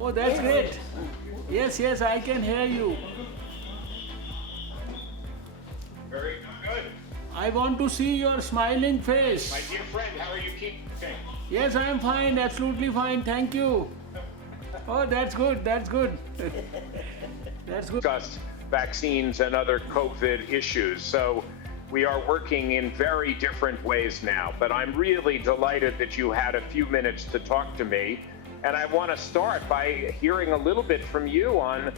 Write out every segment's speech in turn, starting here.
Oh, that's great. Yes, yes, I can hear you. Very good. I want to see your smiling My face. dear friend, how are you keeping? Yes, I am fine, absolutely fine. Thank you. Oh, that's good. That's good. That's good. Discussed vaccines and other COVID issues. So we are working in very different ways now. But I'm really delighted that you had a few minutes to talk to me. And I want to start by hearing a little bit from you on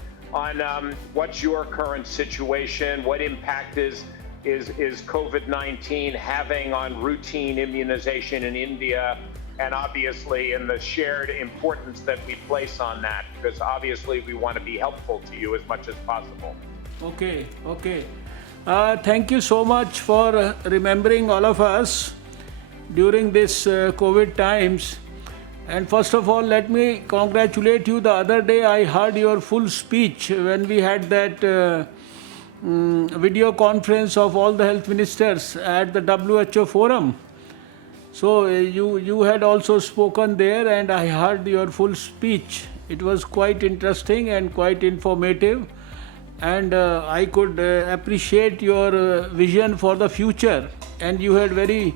what's your current situation, what impact is COVID-19 having on routine immunization in India, and obviously in the shared importance that we place on that, because obviously we want to be helpful to you as much as possible. Okay, okay. Thank you so much for remembering all of us during this COVID times. And first of all, let me congratulate you. The other day, I heard your full speech when we had that video conference of all the health ministers at the WHO forum. So you had also spoken there, and I heard your full speech. It was quite interesting and quite informative, and I could appreciate your vision for the future. And you had very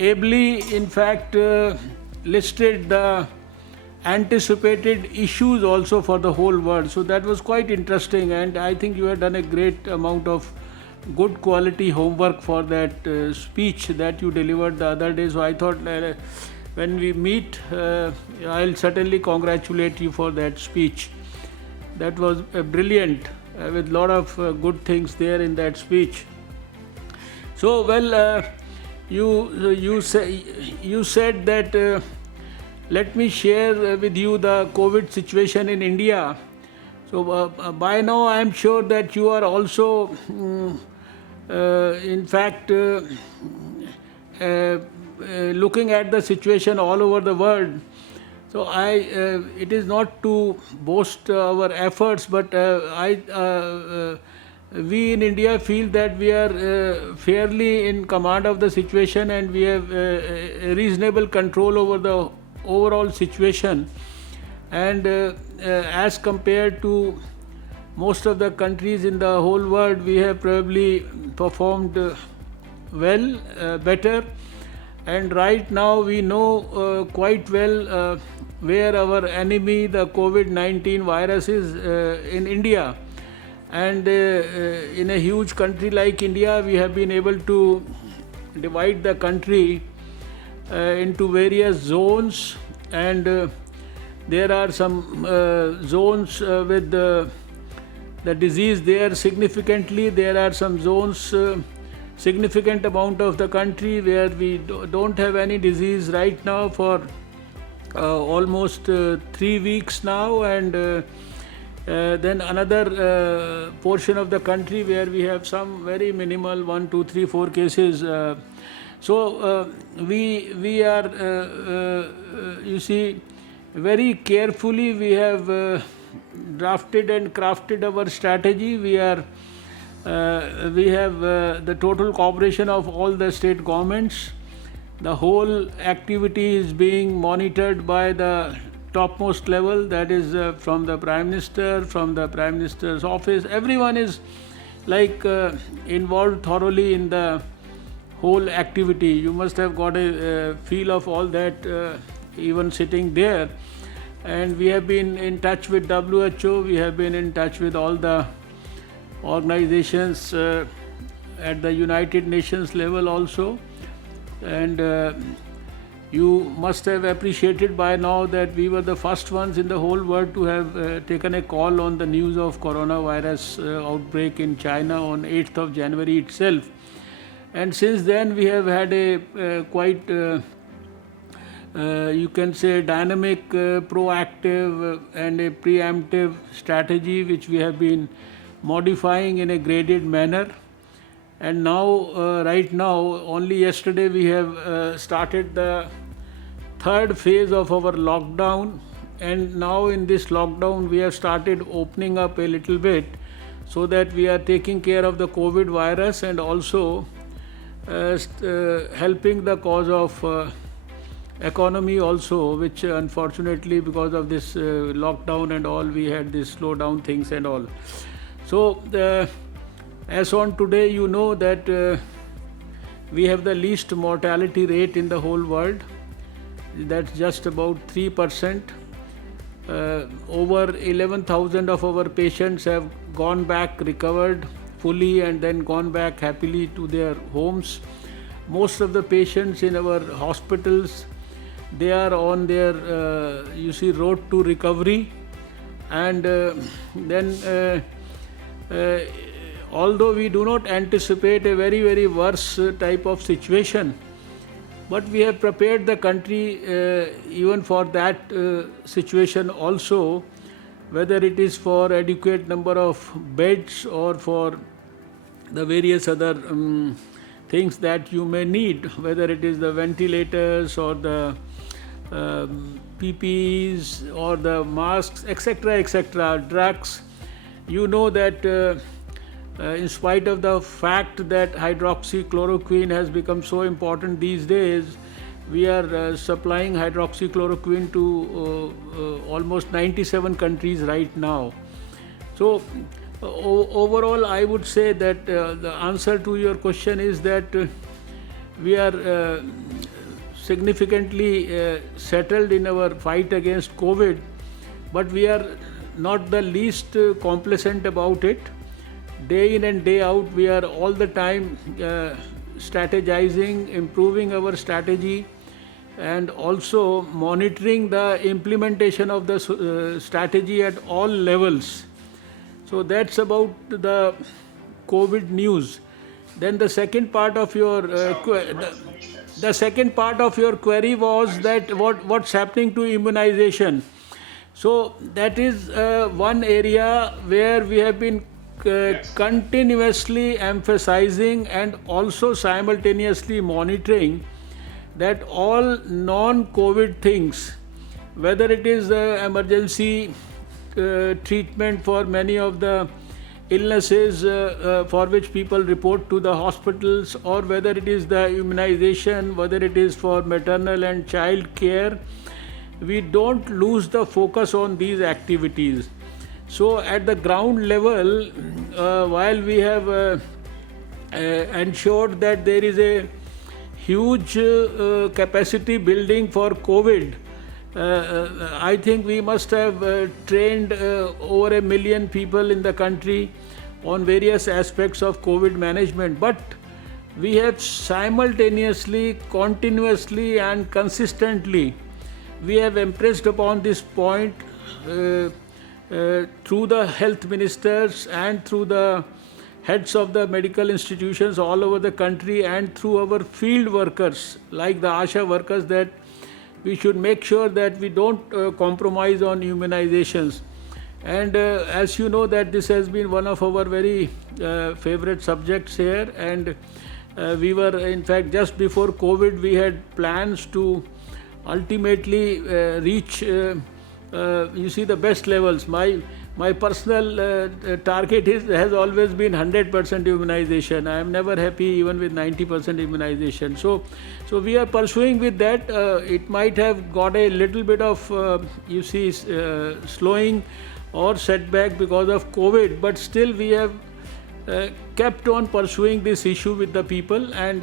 ably, in fact, listed the anticipated issues also for the whole world. So that was quite interesting, and I think you have done a great amount of good quality homework for that speech that you delivered the other day. So I thought when we meet, I'll certainly congratulate you for that speech. That was brilliant, with a lot of good things there in that speech. So well, you said that. Let me share with you the COVID situation in India. So by now I am sure that you are also, in fact, looking at the situation all over the world. So it is not to boast our efforts, but we in India feel that we are fairly in command of the situation, and we have a reasonable control over the overall situation. And as compared to most of the countries in the whole world, we have probably performed well, better. And right now we know quite well where our enemy, the COVID-19 virus, is in India. And in a huge country like India, we have been able to divide the country into various zones, and there are some zones with the disease there significantly. There are some zones, significant amount of the country, where we don't have any disease right now for almost 3 weeks now, and then another portion of the country where we have some very minimal 1, 2, 3, 4 cases. So we are, you see, very carefully we have drafted and crafted our strategy. We have the total cooperation of all the state governments. The whole activity is being monitored by the topmost level, that is from the Prime Minister, from the Prime Minister's office. Everyone is like involved thoroughly in the whole activity. You must have got a feel of all that even sitting there. And we have been in touch with WHO, we have been in touch with all the organizations at the United Nations level also. And you must have appreciated by now that we were the first ones in the whole world to have taken a call on the news of coronavirus outbreak in China on 8th of January itself. And since then we have had a quite, you can say, dynamic, proactive and a preemptive strategy, which we have been modifying in a graded manner. And now, right now, only yesterday we have started the third phase of our lockdown. And now in this lockdown, we have started opening up a little bit, so that we are taking care of the COVID virus and also helping the cause of economy also, which unfortunately because of this lockdown and all, we had this slow down things and all. So as on today, you know that we have the least mortality rate in the whole world. That's just about 3%. Over 11,000 of our patients have gone back, recovered fully, and then gone back happily to their homes. Most of the patients in our hospitals, they are on their road to recovery. And then although we do not anticipate a very, very worse type of situation, but we have prepared the country even for that situation also, whether it is for adequate number of beds or for the various other things that you may need, whether it is the ventilators or the PPEs or the masks, etc., drugs. You know that in spite of the fact that hydroxychloroquine has become so important these days, we are supplying hydroxychloroquine to almost 97 countries right now. So overall, I would say that the answer to your question is that we are significantly settled in our fight against COVID, but we are not the least complacent about it. Day in and day out, we are all the time strategizing, improving our strategy, and also monitoring the implementation of the strategy at all levels. So that's about the COVID news. Then the second part of your the second part of your query was that what's happening to immunization. So that is one area where we have been continuously emphasizing and also simultaneously monitoring that all non-COVID things, whether it is the emergency treatment for many of the illnesses for which people report to the hospitals, or whether it is the immunization, whether it is for maternal and child care, we don't lose the focus on these activities. So at the ground level, while we have ensured that there is a huge capacity building for COVID, I think we must have trained over 1 million people in the country on various aspects of COVID management. But we have simultaneously, continuously and consistently, we have impressed upon this point through the health ministers and through the heads of the medical institutions all over the country and through our field workers like the ASHA workers, that we should make sure that we don't compromise on immunizations. And as you know that this has been one of our very favorite subjects here, and we were, in fact, just before COVID, we had plans to ultimately reach the best levels. My personal target has always been 100% immunization. I am never happy even with 90% immunization. So we are pursuing with that. It might have got a little bit of slowing or setback because of COVID, but still we have kept on pursuing this issue with the people, and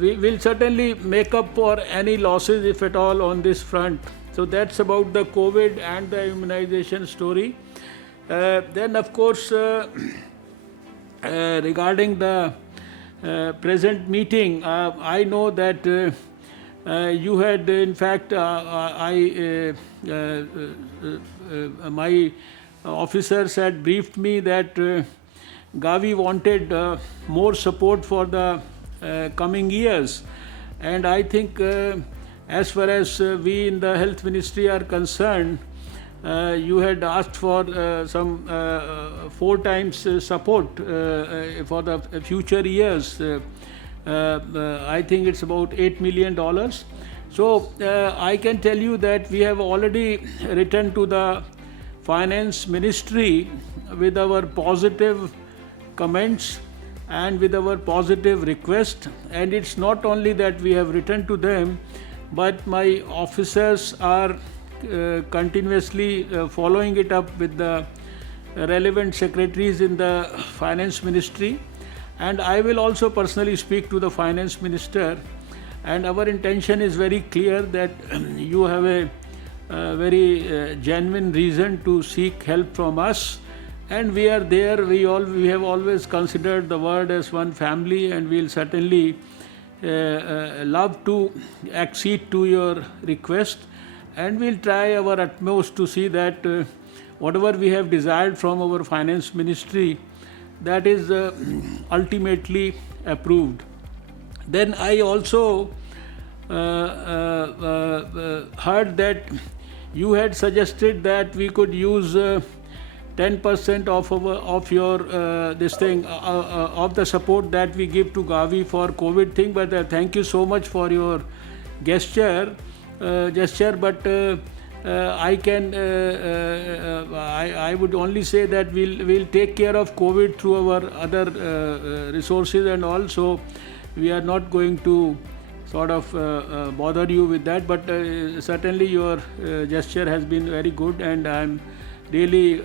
we will certainly make up for any losses, if at all, on this front. So that's about the COVID and the immunization story. Then, of course, regarding the present meeting, I know that you had, in fact, my officers had briefed me that Gavi wanted more support for the coming years. And I think as far as we in the health ministry are concerned, you had asked for some 4 times support for the future years. I think it's about $8 million. So I can tell you that we have already written to the finance ministry with our positive comments and with our positive request. And it's not only that we have written to them, but my officers are continuously following it up with the relevant secretaries in the finance ministry, and I will also personally speak to the finance minister, and our intention is very clear that you have a very genuine reason to seek help from us, and we are there. We have always considered the world as one family, and we'll certainly love to accede to your request, and we'll try our utmost to see that whatever we have desired from our finance ministry, that is ultimately approved. Then I also heard that you had suggested that we could use 10% of your this thing of the support that we give to Gavi for COVID thing. But thank you so much for your gesture. But I can I would only say that we'll take care of COVID through our other resources, and also we are not going to sort of bother you with that. But certainly your gesture has been very good, and I'm really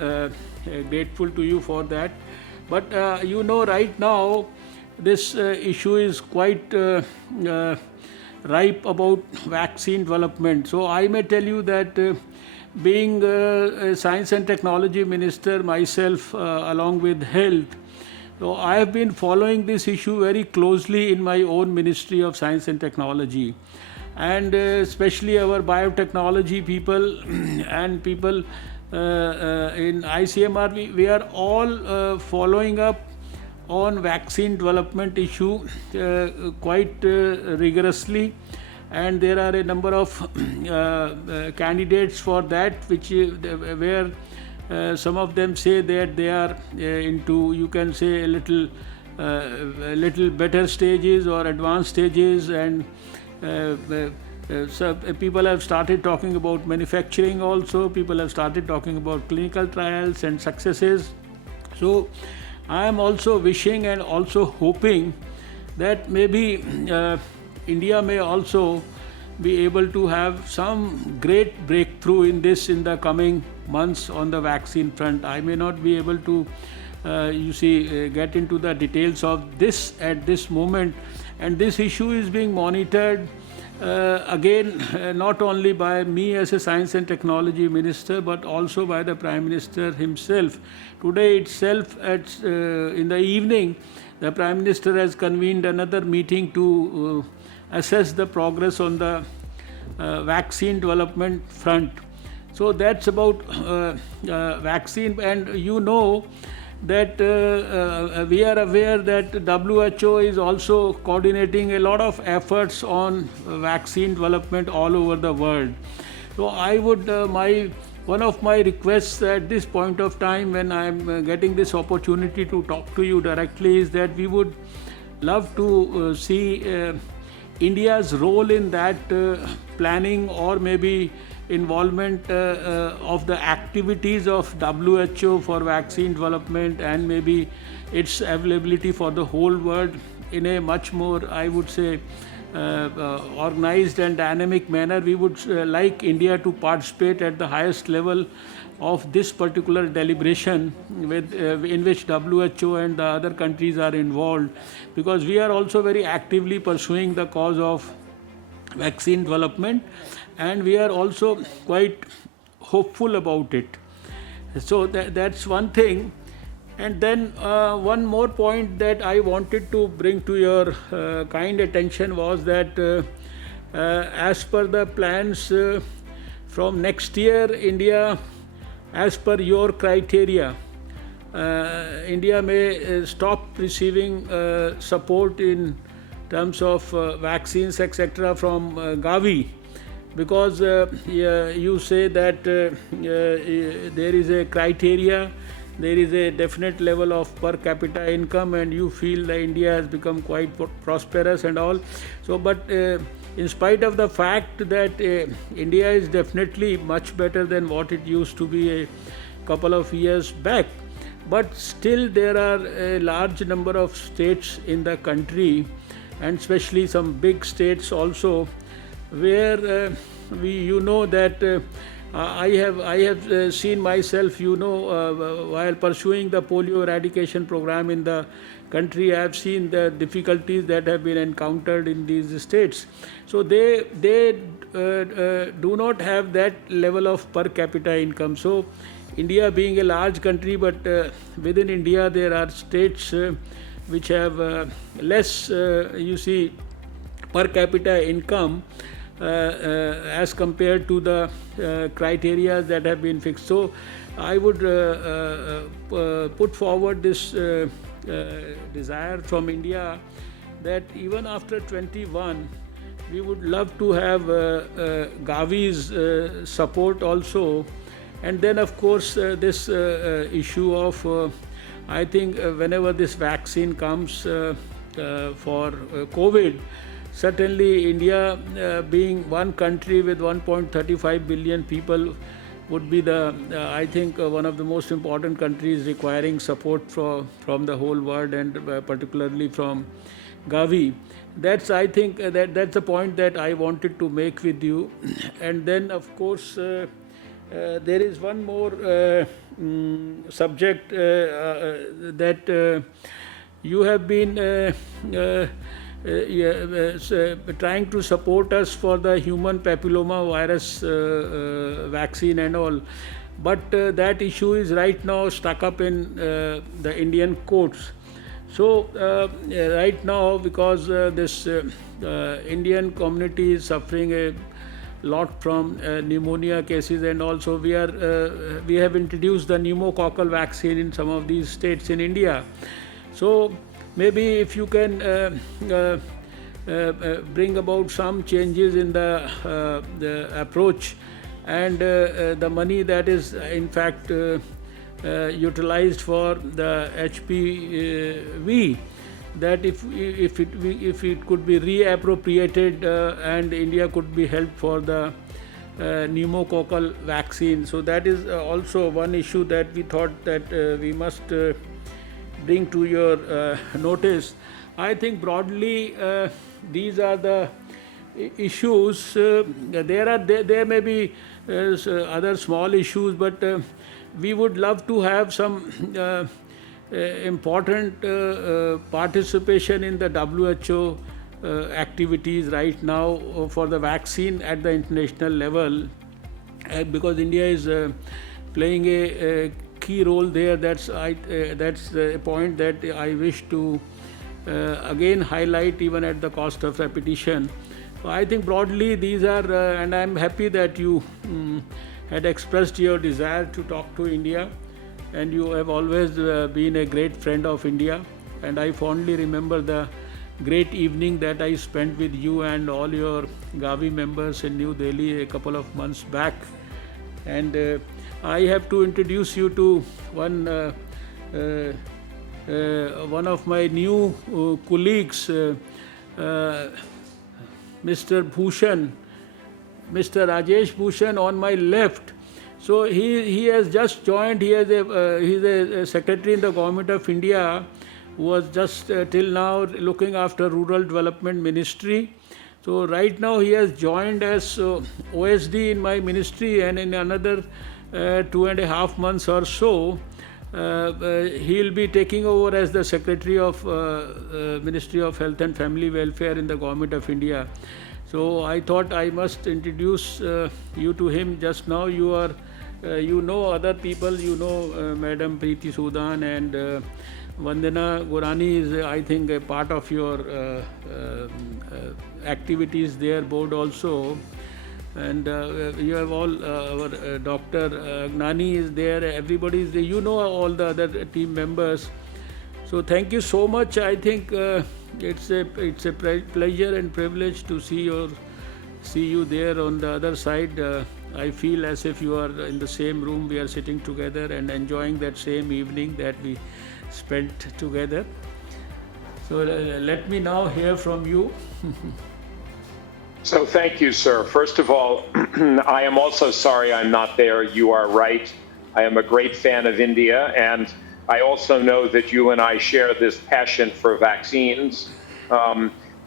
grateful to you for that. But right now this issue is quite ripe about vaccine development. So I may tell you that being a science and technology minister myself, along with health, so I have been following this issue very closely in my own Ministry of Science and Technology, and especially our biotechnology people and people in ICMR. We are all following up on vaccine development issue quite rigorously, and there are a number of candidates for that, where some of them say that they are into, you can say, a little better stages or advanced stages, and so people have started talking about manufacturing also. People have started talking about clinical trials and successes. So I am also wishing and also hoping that maybe India may also be able to have some great breakthrough in the coming months on the vaccine front. I may not be able to get into the details of this at this moment, and this issue is being monitored again not only by me as a science and technology minister, but also by the Prime Minister himself. Today itself in the evening, the Prime Minister has convened another meeting to assess the progress on the vaccine development front. So that's about vaccine. And that we are aware that WHO is also coordinating a lot of efforts on vaccine development all over the world. So I would one of my requests at this point of time, when I am getting this opportunity to talk to you directly, is that we would love to see India's role in that planning, or maybe involvement of the activities of WHO for vaccine development, and maybe its availability for the whole world in a much more, I would say, organized and dynamic manner. We would like India to participate at the highest level of this particular deliberation in which WHO and the other countries are involved, because we are also very actively pursuing the cause of vaccine development, and we are also quite hopeful about it. So that's one thing. And then one more point that I wanted to bring to your kind attention was that as per the plans from next year, India, as per your criteria, India may stop receiving support in terms of vaccines, etc., from Gavi, because you say that there is a criteria, there is a definite level of per capita income, and you feel that India has become quite prosperous and all. So, but in spite of the fact that India is definitely much better than what it used to be a couple of years back, but still there are a large number of states in the country, and especially some big states also, where you know that I have seen myself, while pursuing the polio eradication program in the country. I have seen the difficulties that have been encountered in these states. So they do not have that level of per capita income. So India being a large country, but within India there are states which have less, per capita income as compared to the criteria that have been fixed. So I would put forward this desire from India that even after 21, we would love to have Gavi's support also. And then, of course, this issue of, I think, whenever this vaccine comes for COVID, certainly India, being one country with 1.35 billion people, would be I think, one of the most important countries requiring support from the whole world, and particularly from Gavi. I think, that's the point that I wanted to make with you. And then, of course, there is one more subject that you have been trying to support us for the human papilloma virus vaccine and all. But that issue is right now stuck up in the Indian courts. So right now, because this Indian community is suffering a lot from pneumonia cases, and also we have introduced the pneumococcal vaccine in some of these states in India. So maybe if you can bring about some changes in the approach, and the money that is in fact utilized for the HPV, that if it could be reappropriated, and India could be helped for the pneumococcal vaccine. So that is also one issue that we thought that we must bring to your notice. I think broadly these are the issues. There may be other small issues, but we would love to have some important participation in the WHO activities right now for the vaccine at the international level, because India is playing a key role there. That's a point that I wish to again highlight, even at the cost of repetition. So I think broadly these are, and I'm happy that you had expressed your desire to talk to India, and you have always been a great friend of India. And I fondly remember the great evening that I spent with you and all your Gavi members in New Delhi a couple of months back. And I have to introduce you to one of my new colleagues, Mr. Bhushan, Mr. Rajesh Bhushan on my left. So he has just joined. He's a secretary in the government of India, who was just till now looking after rural development ministry. So right now he has joined as OSD in my ministry, and in another 2.5 months or so, he'll be taking over as the secretary of Ministry of Health and Family Welfare in the government of India. So I thought I must introduce you to him just now. You are, other people, Madam Preeti Sudan, and Vandana Gurani is, I think, a part of your activities there, board also. And you have all, our Dr. Agnani is there, everybody is there, all the other team members. So thank you so much. I think it's a pleasure and privilege to see you there on the other side. I feel as if you are in the same room. We are sitting together and enjoying that same evening that we spent together. So let me now hear from you. So thank you, sir. First of all, I am also sorry I'm not there. You are right. I am a great fan of India, and I also know that you and I share this passion for vaccines.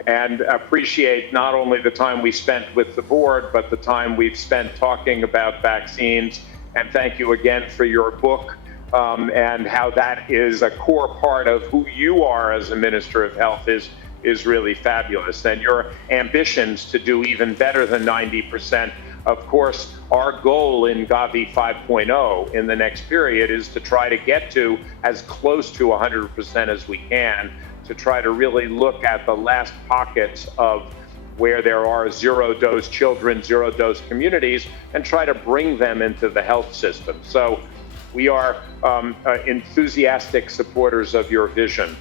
and appreciate not only the time we spent with the board, but the time we've spent talking about vaccines. And thank you again for your book, and how that is a core part of who you are as a Minister of Health is really fabulous. And your ambitions to do even better than 90%. Of course, our goal in Gavi 5.0 in the next period is to try to get to as close to 100% as we can, to try to really look at the last pockets of where there are zero-dose children, zero-dose communities, and try to bring them into the health system. So we are enthusiastic supporters of your vision.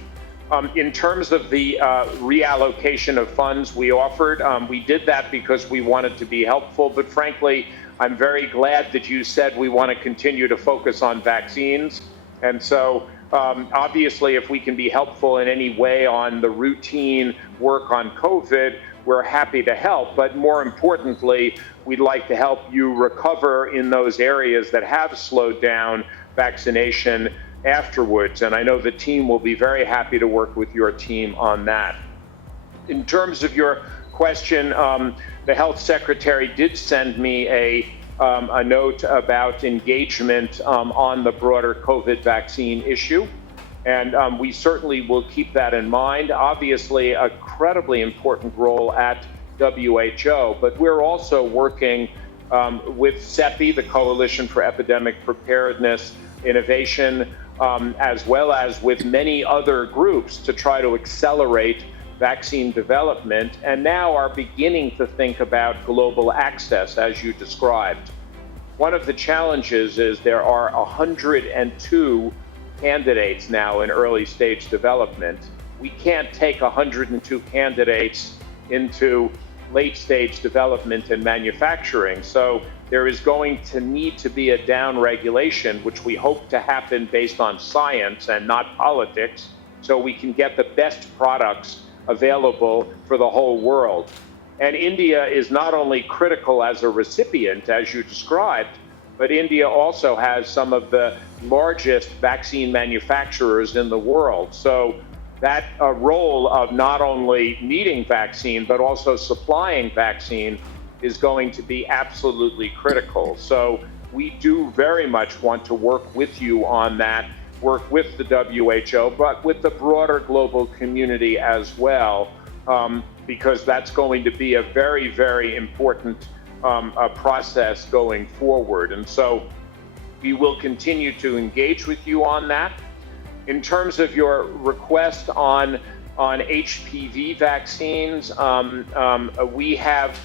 In terms of the reallocation of funds we offered, we did that because we wanted to be helpful, but frankly, I'm very glad that you said we want to continue to focus on vaccines. And so obviously, if we can be helpful in any way on the routine work on COVID, we're happy to help. But more importantly, we'd like to help you recover in those areas that have slowed down vaccination afterwards. And I know the team will be very happy to work with your team on that. In terms of your question, the health secretary did send me a note about engagement on the broader COVID vaccine issue. And we certainly will keep that in mind. Obviously, a incredibly important role at WHO, but we're also working with CEPI, the Coalition for Epidemic Preparedness Innovation, as well as with many other groups to try to accelerate vaccine development, and now are beginning to think about global access, as you described. One of the challenges is there are 102 candidates now in early stage development. We can't take 102 candidates into late stage development and manufacturing. So there is going to need to be a down regulation, which we hope to happen based on science and not politics, so we can get the best products available for the whole world. And India is not only critical as a recipient, as you described, but India also has some of the largest vaccine manufacturers in the world. So that role of not only needing vaccine, but also supplying vaccine is going to be absolutely critical. So we do very much want to work with you on that, work with the WHO, but with the broader global community as well, because that's going to be a very, very important process going forward. And so we will continue to engage with you on that. In terms of your request on HPV vaccines, we have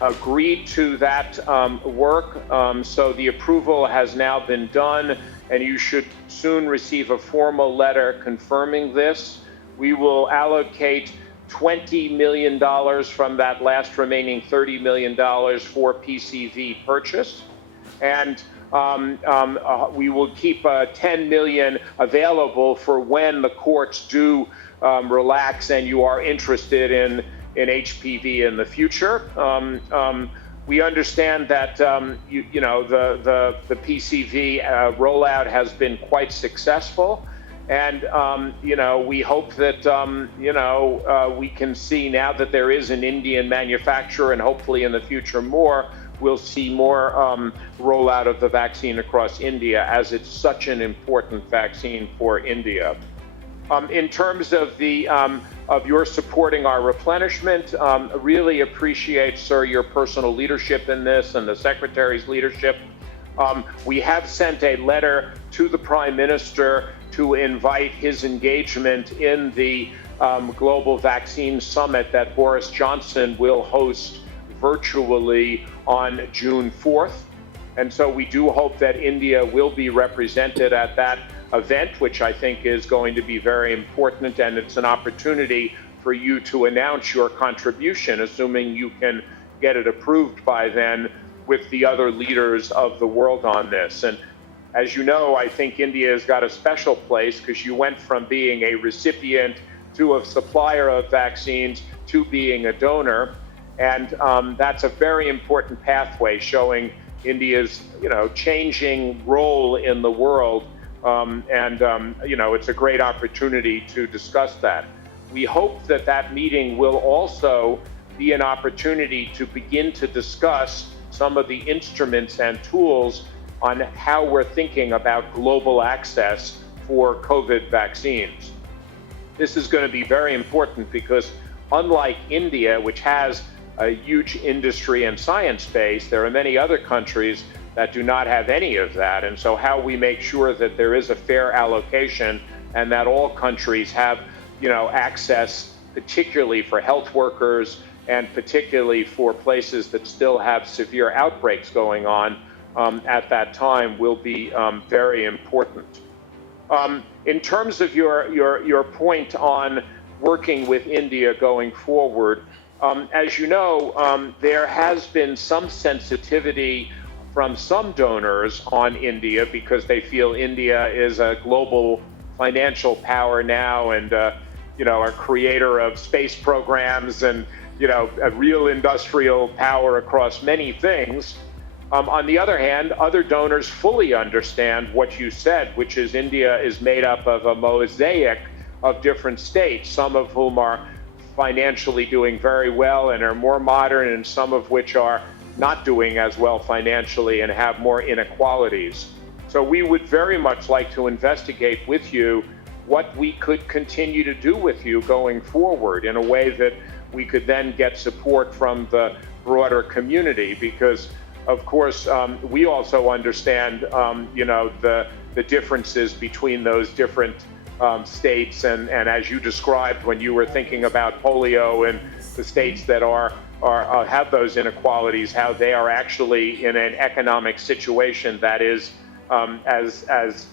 agreed to that work. So the approval has now been done, and you should soon receive a formal letter confirming this. We will allocate $20 million from that last remaining $30 million for PCV purchase. And we will keep $10 million available for when the courts do relax and you are interested in HPV in the future. We understand that the PCV rollout has been quite successful, and we hope that we can see now that there is an Indian manufacturer, and hopefully in the future more, we'll see more rollout of the vaccine across India, as it's such an important vaccine for India. In terms of your supporting our replenishment, really appreciate, sir, your personal leadership in this and the Secretary's leadership. We have sent a letter to the Prime Minister to invite his engagement in the Global Vaccine Summit that Boris Johnson will host virtually on June 4th. And so we do hope that India will be represented at that event, which I think is going to be very important, and it's an opportunity for you to announce your contribution, assuming you can get it approved by then, with the other leaders of the world on this. And as you know, I think India has got a special place because you went from being a recipient to a supplier of vaccines to being a donor. And that's a very important pathway showing India's, changing role in the world. It's a great opportunity to discuss that. We hope that that meeting will also be an opportunity to begin to discuss some of the instruments and tools on how we're thinking about global access for COVID vaccines. This is going to be very important because unlike India, which has a huge industry and science base, there are many other countries that do not have any of that. And so how we make sure that there is a fair allocation and that all countries have, access, particularly for health workers and particularly for places that still have severe outbreaks going on at that time, will be very important. In terms of your point on working with India going forward, as you know, there has been some sensitivity from some donors on India because they feel India is a global financial power now and a creator of space programs and a real industrial power across many things. On the other hand, other donors fully understand what you said, which is India is made up of a mosaic of different states, some of whom are financially doing very well and are more modern, and some of which are not doing as well financially and have more inequalities. So we would very much like to investigate with you what we could continue to do with you going forward in a way that we could then get support from the broader community, because of course, we also understand, the differences between those different states. And as you described, when you were thinking about polio and the states that have those inequalities, how they are actually in an economic situation that is as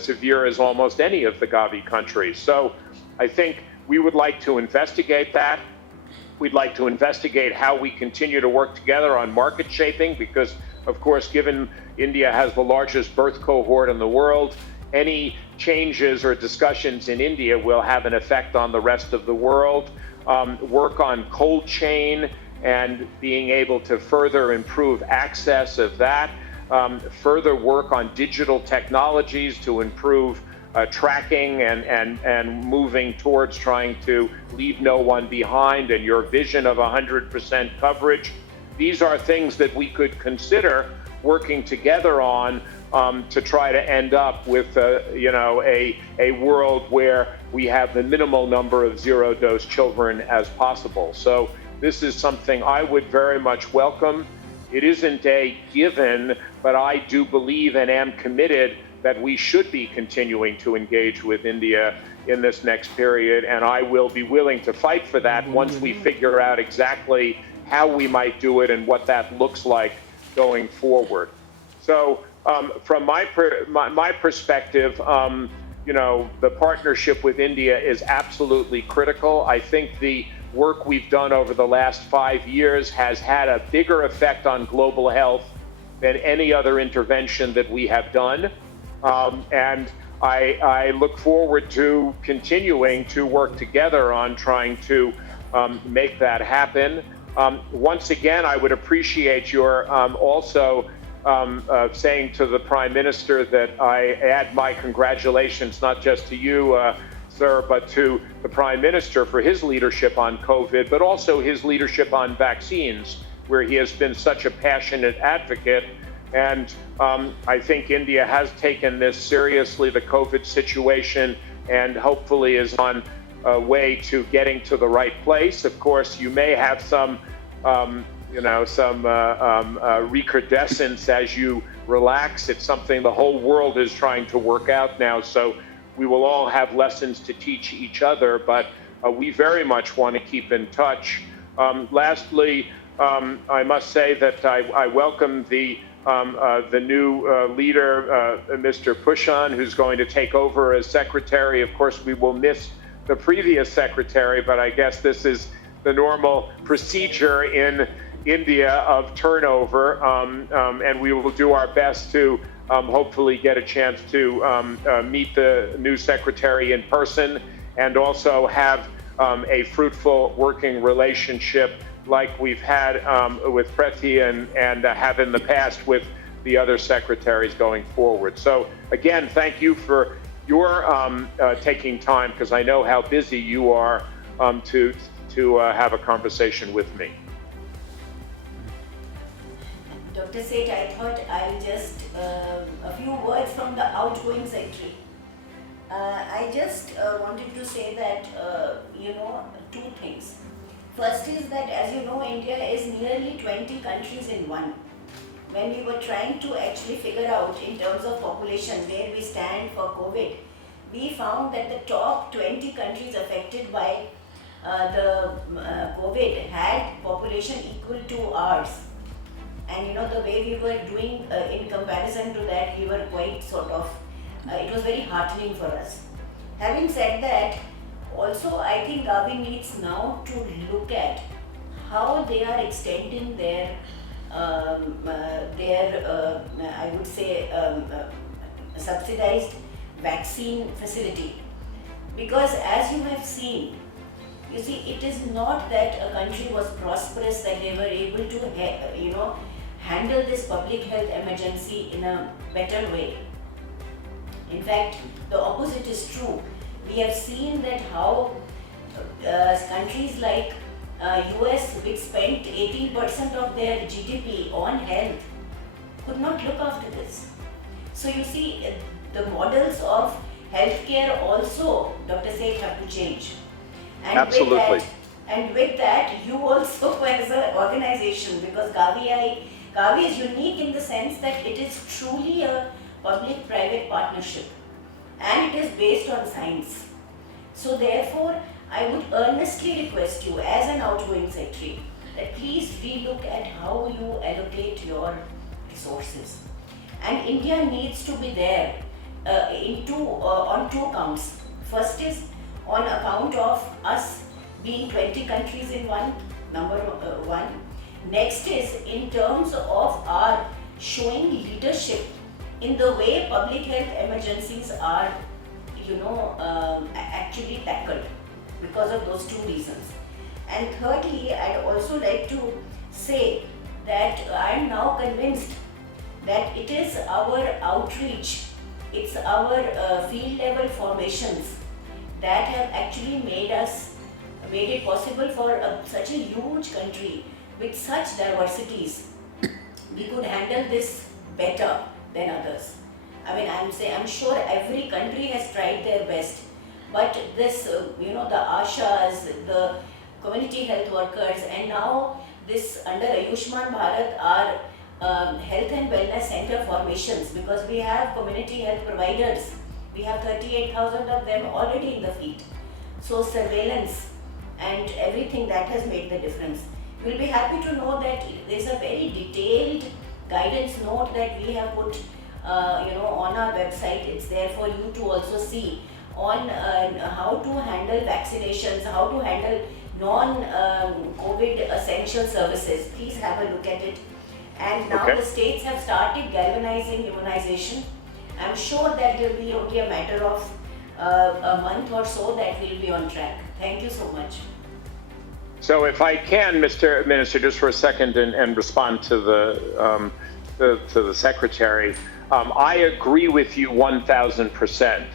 severe as almost any of the Gavi countries. So I think we would like to investigate that. We'd like to investigate how we continue to work together on market shaping because, of course, given India has the largest birth cohort in the world, any changes or discussions in India will have an effect on the rest of the world. Work on cold chain and being able to further improve access of that. Further work on digital technologies to improve tracking and moving towards trying to leave no one behind, and your vision of 100% coverage. These are things that we could consider working together on to try to end up with a world where we have the minimal number of zero-dose children as possible. So this is something I would very much welcome. It isn't a given, but I do believe and am committed that we should be continuing to engage with India in this next period, and I will be willing to fight for that once we figure out exactly how we might do it and what that looks like going forward. So from my perspective, the partnership with India is absolutely critical. I think the work we've done over the last 5 years has had a bigger effect on global health than any other intervention that we have done. And I look forward to continuing to work together on trying to make that happen. Once again, I would appreciate your also saying to the Prime Minister that I add my congratulations not just to you, sir, but to the Prime Minister for his leadership on COVID, but also his leadership on vaccines, where he has been such a passionate advocate. And I think India has taken this seriously, the COVID situation, and hopefully is on a way to getting to the right place. Of course, you may have some recrudescence as you relax. It's something the whole world is trying to work out now. So we will all have lessons to teach each other, but we very much want to keep in touch. Lastly, I must say that I welcome the new leader, Mr. Pushan, who's going to take over as secretary. Of course, we will miss the previous secretary, but I guess this is the normal procedure in India of turnover, and we will do our best to hopefully get a chance to meet the new secretary in person and also have a fruitful working relationship like we've had with Preti and have in the past with the other secretaries going forward. So again, thank you for your taking time, because I know how busy you are to have a conversation with me. Dr. Seth, I thought I'll just, a few words from the outgoing secretary. I just wanted to say that, two things. First is that, as you know, India is nearly 20 countries in one. When we were trying to actually figure out in terms of population where we stand for COVID, we found that the top 20 countries affected by the COVID had population equal to ours. And the way we were doing in comparison to that, we were quite sort of, it was very heartening for us. Having said that, also I think Gavi needs now to look at how they are extending their I would say, subsidized vaccine facility. Because as you have seen, you see, it is not that a country was prosperous that they were able to, handle this public health emergency in a better way. In fact, the opposite is true. We have seen that how countries like US, which spent 18% of their GDP on health, could not look after this. So you see, the models of healthcare also, Dr. Seth, have to change. And Absolutely. With that, you also as an organization, because Gavi is unique in the sense that it is truly a public-private partnership and it is based on science. So therefore, I would earnestly request you as an outgoing secretary that please relook at how you allocate your resources. And India needs to be there on two counts. First is on account of us being 20 countries in one, number one. Next is in terms of our showing leadership in the way public health emergencies are, actually tackled because of those two reasons. And thirdly, I'd also like to say that I am now convinced that it is our outreach, it's our field level formations that have actually made it possible for such a huge country with such diversities. We could handle this better than others. I mean, I'm sure every country has tried their best, but this, the ASHAs, the community health workers, and now this under Ayushman Bharat are health and wellness center formations, because we have community health providers. We have 38,000 of them already in the field. So surveillance and everything that has made the difference. You'll be happy to know that there's a very detailed guidance note that we have put on our website. It's there for you to also see on how to handle vaccinations, how to handle non-COVID essential services. Please have a look at it. And now the states have started galvanizing immunization. I'm sure that will be only a matter of a month or so that we'll be on track. Thank you so much. So if I can, Mr. Minister, just for a second and respond to the Secretary, I agree with you 1,000%.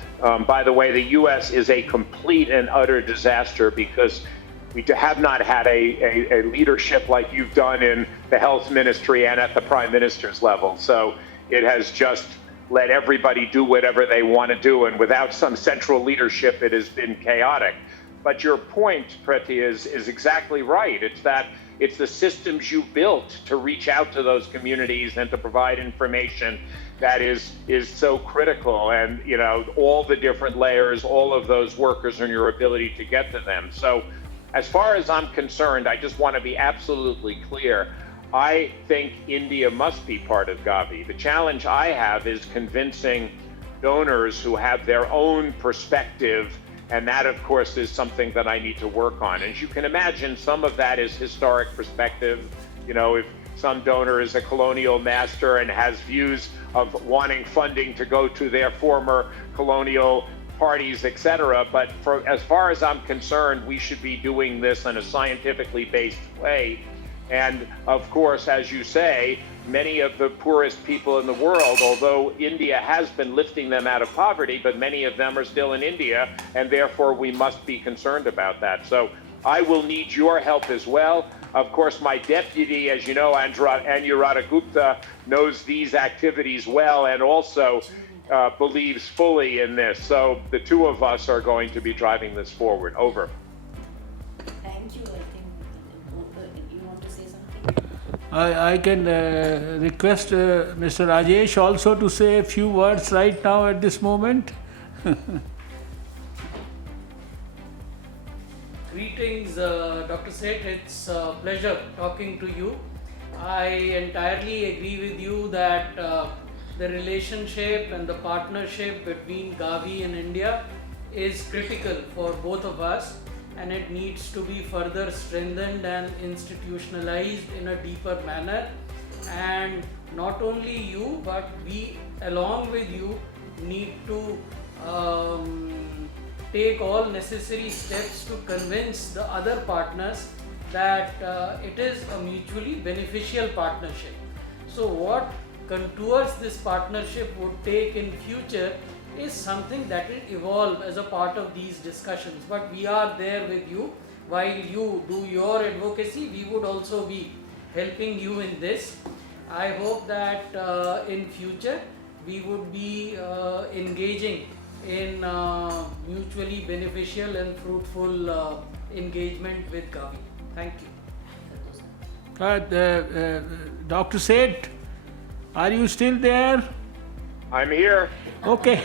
By the way, the U.S. is a complete and utter disaster because we have not had a leadership like you've done in the health ministry and at the prime minister's level. So it has just let everybody do whatever they want to do, and without some central leadership, it has been chaotic. But your point, Preti, is exactly right. It's the systems you built to reach out to those communities and to provide information that is so critical, and all the different layers, all of those workers, and your ability to get to them. So as far as I'm concerned, I just want to be absolutely clear. I think India must be part of Gavi. The challenge I have is convincing donors who have their own perspective, and that, of course, is something that I need to work on. As you can imagine, some of that is historic perspective. If some donor is a colonial master and has views of wanting funding to go to their former colonial parties, etc. But as far as I'm concerned, we should be doing this in a scientifically based way. And of course, as you say, many of the poorest people in the world, although India has been lifting them out of poverty, but many of them are still in India, and therefore we must be concerned about that. So I will need your help as well. Of course, my deputy, as you know, Anuradha Gupta, knows these activities well and also believes fully in this. So the two of us are going to be driving this forward. Over. Thank you. I think you want to say something? I can request Mr. Rajesh also to say a few words right now at this moment. Greetings, Dr. Seth. It's a pleasure talking to you. I entirely agree with you that the relationship and the partnership between Gavi and India is critical for both of us, and it needs to be further strengthened and institutionalized in a deeper manner. And not only you, but we along with you need to take all necessary steps to convince the other partners that it is a mutually beneficial partnership. So what contours this partnership would take in future is something that will evolve as a part of these discussions. But we are there with you. While you do your advocacy, we would also be helping you in this. I hope that in future we would be engaging in mutually beneficial and fruitful engagement with Gavi. Thank you. Dr. Seth, are you still there? I'm here. Okay.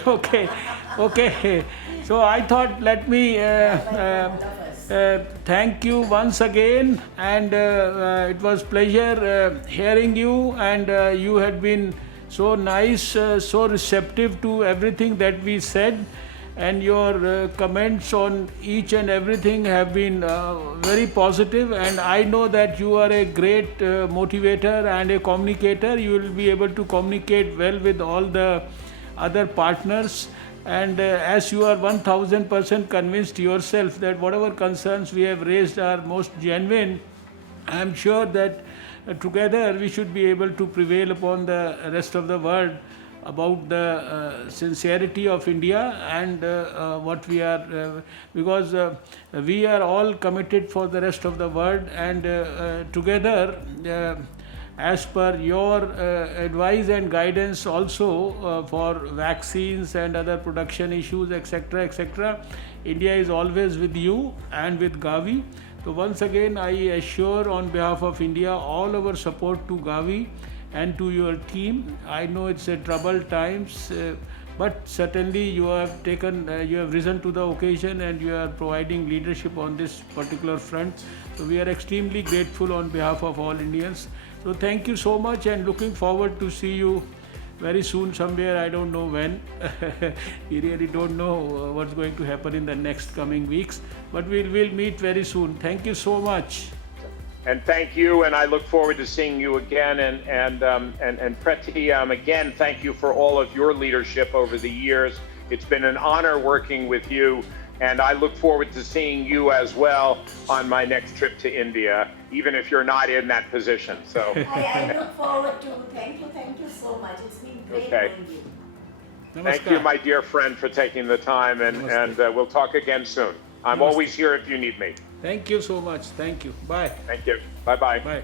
So I thought let me thank you once again, and it was pleasure hearing you, and you had been so nice, so receptive to everything that we said, and your comments on each and everything have been very positive, and I know that you are a great motivator and a communicator. You will be able to communicate well with all the other partners, and as you are 1000% convinced yourself that whatever concerns we have raised are most genuine, I am sure that together we should be able to prevail upon the rest of the world about the sincerity of India and what we are, because we are all committed for the rest of the world, and together, as per your advice and guidance also for vaccines and other production issues, etc., India is always with you and with Gavi. So once again, I assure on behalf of India all our support to Gavi and to your team. I know it's a troubled times, but certainly you have risen to the occasion, and you are providing leadership on this particular front. So we are extremely grateful on behalf of all Indians. So thank you so much, and looking forward to see you very soon somewhere. I don't know when. We really don't know what's going to happen in the next coming weeks, but we'll meet very soon. Thank you so much. And thank you, and I look forward to seeing you again. And Preti, again, thank you for all of your leadership over the years. It's been an honor working with you, and I look forward to seeing you as well on my next trip to India, even if you're not in that position. So I look forward to. Thank you so much. It's been great Okay. knowing you. thank you, my dear friend, for taking the time, and we'll talk again soon. I'm always here if you need me. Thank you so much. Thank you. Bye. Thank you. Bye-bye. Bye.